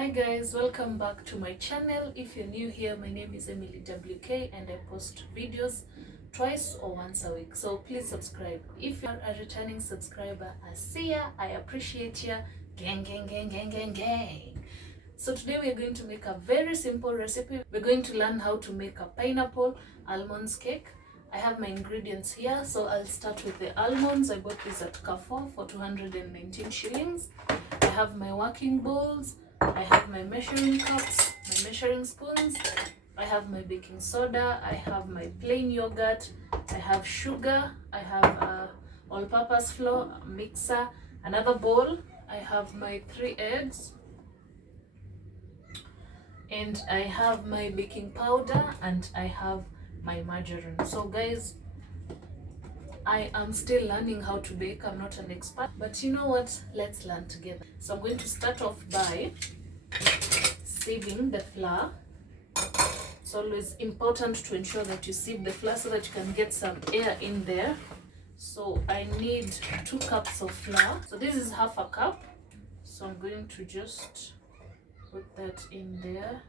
Hi guys, welcome back to my channel. If you're new here, my name is Emily WK and I post videos twice or once a week, so please subscribe. If you're a returning subscriber, I see ya, I appreciate ya. Gang gang gang gang gang gang. So today we're going to make a very simple recipe. We're going to learn how to make a pineapple almonds cake. I have my ingredients here, so I'll start with the almonds. I bought this at Carrefour for 219 shillings. I have my working bowls, I have my measuring cups, my measuring spoons, I have my baking soda, I have my plain yogurt, I have sugar, I have all-purpose flour, a mixer, another bowl, I have my 3 eggs, and I have my baking powder, and I have my margarine. So guys, I am still learning how to bake. I'm not an expert, but you know what? Let's learn together. So I'm going to start off by sieving the flour. It's always important to ensure that you sieve the flour so that you can get some air in there. So I need 2 cups of flour. So this is half a cup. So I'm going to just put that in there.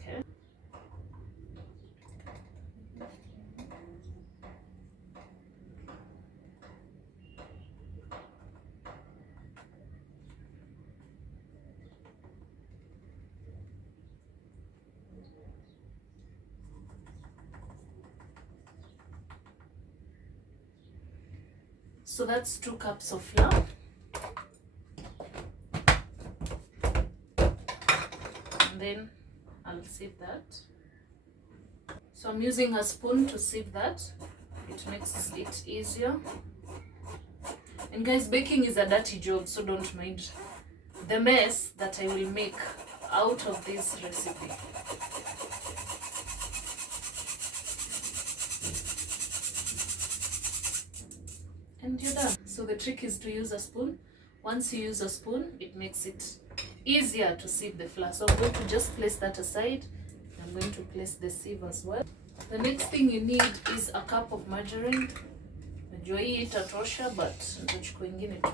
Okay. So that's 2 cups of flour. And then I'll sieve that. So I'm using a spoon to sieve that. It makes it easier. And guys, baking is a dirty job, so don't mind the mess that I will make out of this recipe. And you're done. So the trick is to use a spoon. Once you use a spoon, it makes it easier to sieve the flour. So I'm going to just place that aside. I'm going to place the sieve as well. The next thing you need is a cup of margarine. Najua hii itatosha, but nitachukua ingine tu.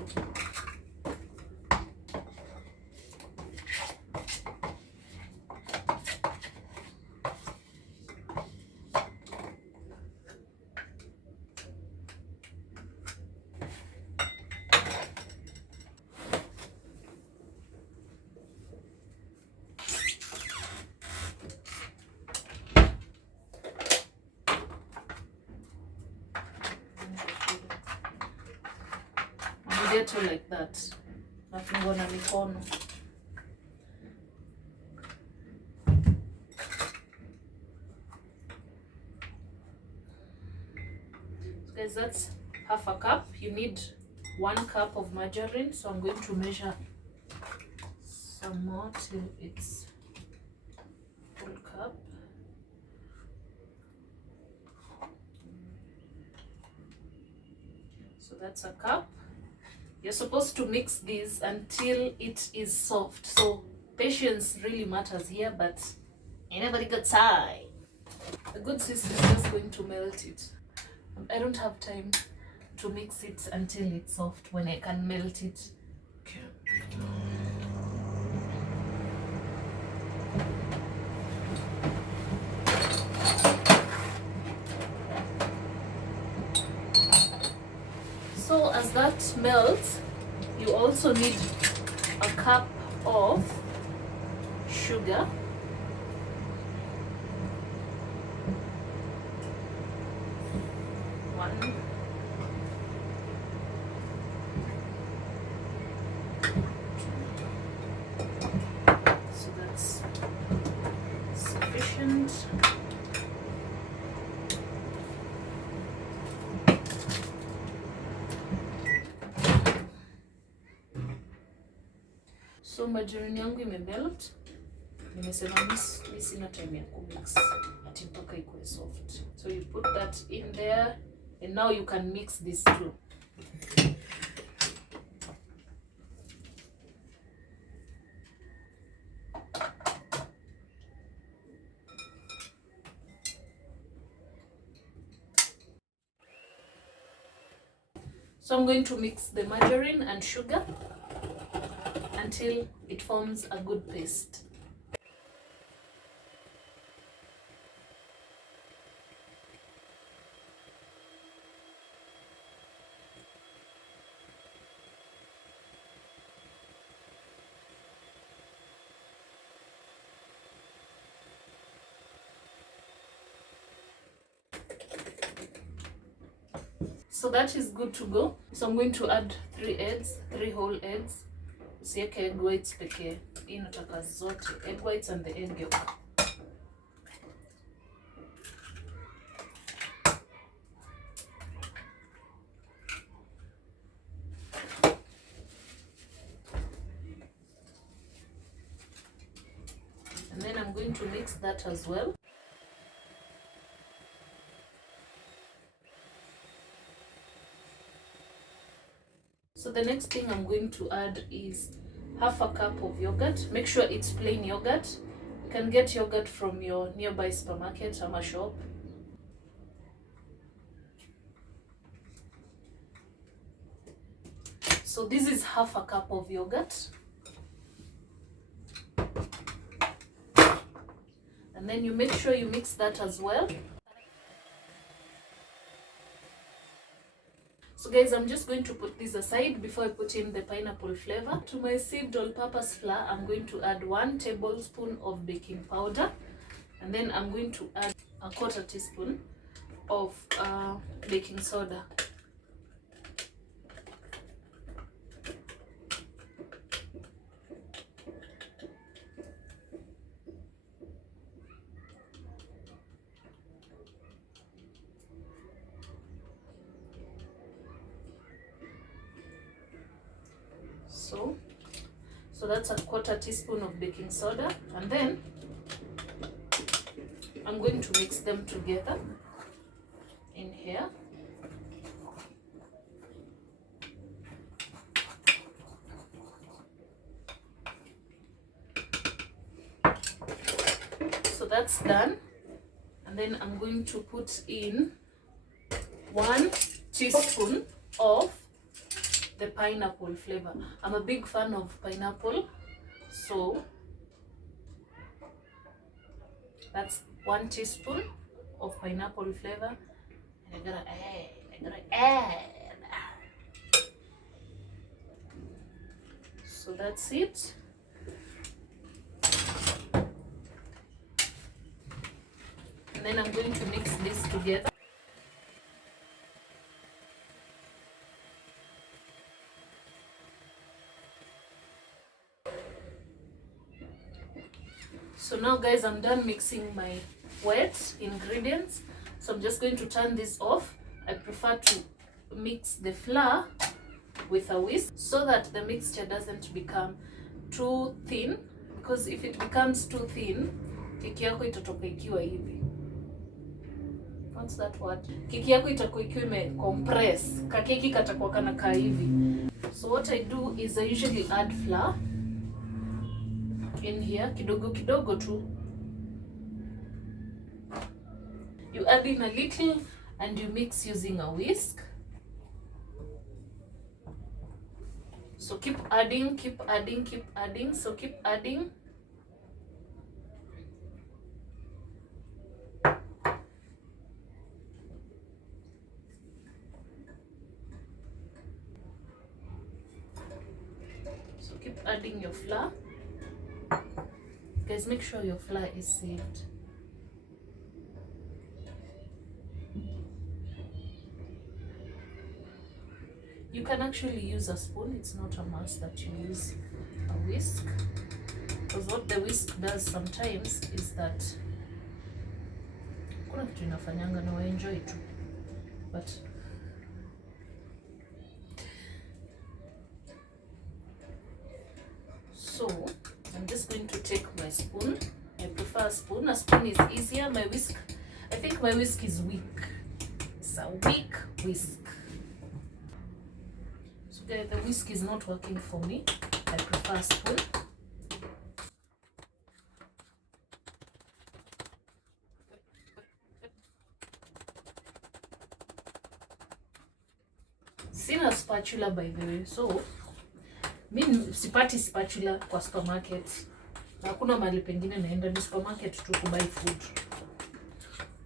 Ghetto like that. Nafungwa na mikono. So guys, that's half a cup. You need 1 cup of margarine. So I'm going to measure some more till it's full cup. So that's a cup. You're supposed to mix this until it is soft. So patience really matters here, but anybody got time. The good sis is just going to melt it. I don't have time to mix it until it's soft when I can melt it. Okay. So as that melts, you also need a cup of sugar. One. So that's sufficient. So margarine yangu imemelt. Nimesema mimi sina time ya kumix ati mpaka ikuwe soft. So you put that in there and now you can mix these two. So I'm going to mix the margarine and sugar until it forms a good paste. So that is good to go. So I'm going to add 3 whole eggs. Usiweke egg whites pekee. Hii nataka zote, egg whites and the egg yolk. And then I'm going to mix that as well. So the next thing I'm going to add is half a cup of yogurt. Make sure it's plain yogurt. You can get yogurt from your nearby supermarket or shop. So this is half a cup of yogurt. And then you make sure you mix that as well. So guys, I'm just going to put this aside before I put in the pineapple flavor. To my sieved all-purpose flour, I'm going to add 1 tablespoon of baking powder. And then I'm going to add a 1/4 teaspoon of baking soda. So that's a 1/4 teaspoon of baking soda, and then I'm going to mix them together in here. So that's done, and then I'm going to put in 1 teaspoon of the pineapple flavor. I'm a big fan of pineapple, so that's 1 teaspoon of pineapple flavor, and I'm gonna add. So that's it. And then I'm going to mix this together. So now guys, I'm done mixing my wet ingredients. So I'm just going to turn this off. I prefer to mix the flour with a whisk so that the mixture doesn't become too thin, because if it becomes too thin, keki yako itatoka ikiwa hivi. What's that word? Keki yako itakuwa ikiwa imecompress. Kakeki katakuwa kanakaa hivi. So what I do is I usually add flour in here, kidogo kidogo tu. You add in a little and you mix using a whisk. So keep adding, keep adding, keep adding. So keep adding. So keep adding your flour. Guys, make sure your flour is sieved. You can actually use a spoon. It's not a must that you use a whisk, because what the whisk does sometimes is that kuna kitu inafanyanga na I enjoy it, but so I'm just going to take my spoon. I prefer a spoon. A spoon is easier. My whisk, I think my whisk is weak. It's a weak whisk. So the whisk is not working for me. I prefer a spoon. Sina spatula by the way, so mi sipati spatula kwa supermarket. Hakuna mahali pengine naenda, ni supermarket tu to buy food.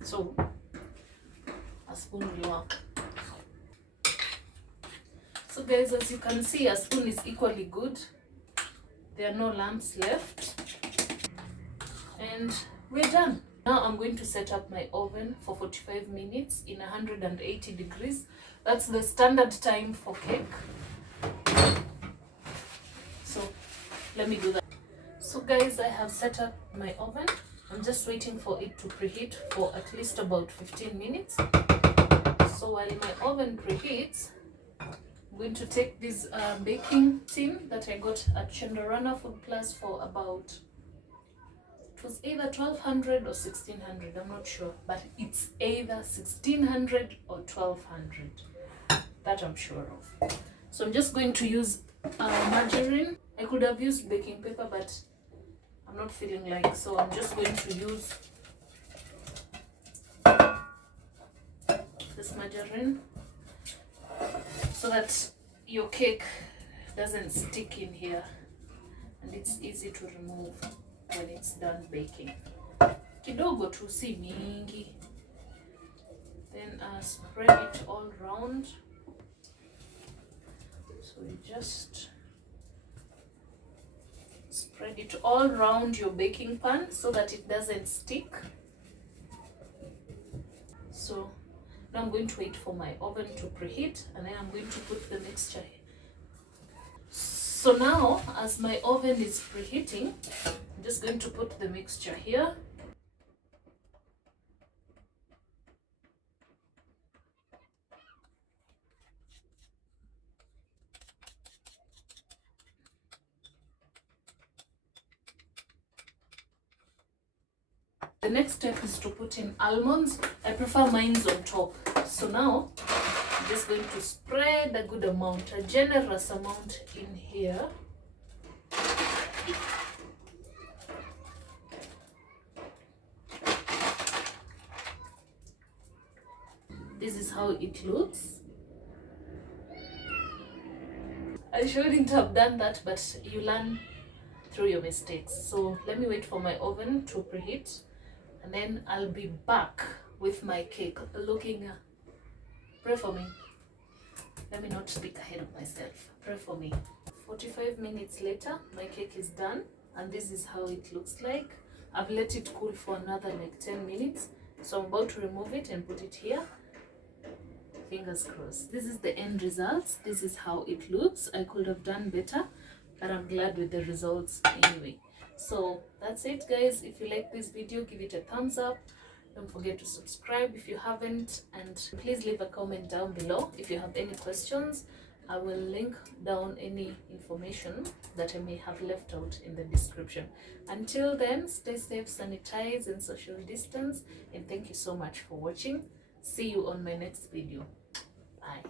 So a spoon will work. So guys, as you can see, a spoon is equally good. There are no lumps left. And we're done. Now I'm going to set up my oven for 45 minutes in 180 degrees. That's the standard time for cake. So let me do that. So guys, I have set up my oven. I'm just waiting for it to preheat for at least about 15 minutes. So while my oven preheats, I'm going to take this baking tin that I got at Chandarana Food Plus for about, it was either 1200 or 1600, I'm not sure, but it's either 1600 or 1200, that I'm sure of. So I'm just going to use margarine. I could have used baking paper, but I'm not feeling like, so I'm just going to use this margarine so that your cake doesn't stick in here and it's easy to remove when it's done baking. Kidogo tu, si mingi. Then spread it all round. So you just spread it all round your baking pan so that it doesn't stick. So now I'm going to wait for my oven to preheat, and then I'm going to put the mixture here. So now, as my oven is preheating, I'm just going to put the mixture here. The next step is to put in almonds. I prefer mine's on top. So now I'm just going to spread a good amount, a generous amount in here. This is how it looks. I shouldn't have done that, but you learn through your mistakes. So let me wait for my oven to preheat, and then I'll be back with my cake looking. Pray for me. Let me not speak ahead of myself. Pray for me. 45 minutes later, my cake is done, and this is how it looks like. I've let it cool for another like 10 minutes. So I'm about to remove it and put it here. Fingers crossed. This is the end results. This is how it looks. I could have done better, but I'm glad with the results anyway. So that's it, guys. If you like this video, give it a thumbs up. Don't forget to subscribe if you haven't, and please leave a comment down below if you have any questions. I will link down any information that I may have left out in the description. Until then, stay safe, sanitize, and social distance, and thank you so much for watching. See you on my next video. Bye.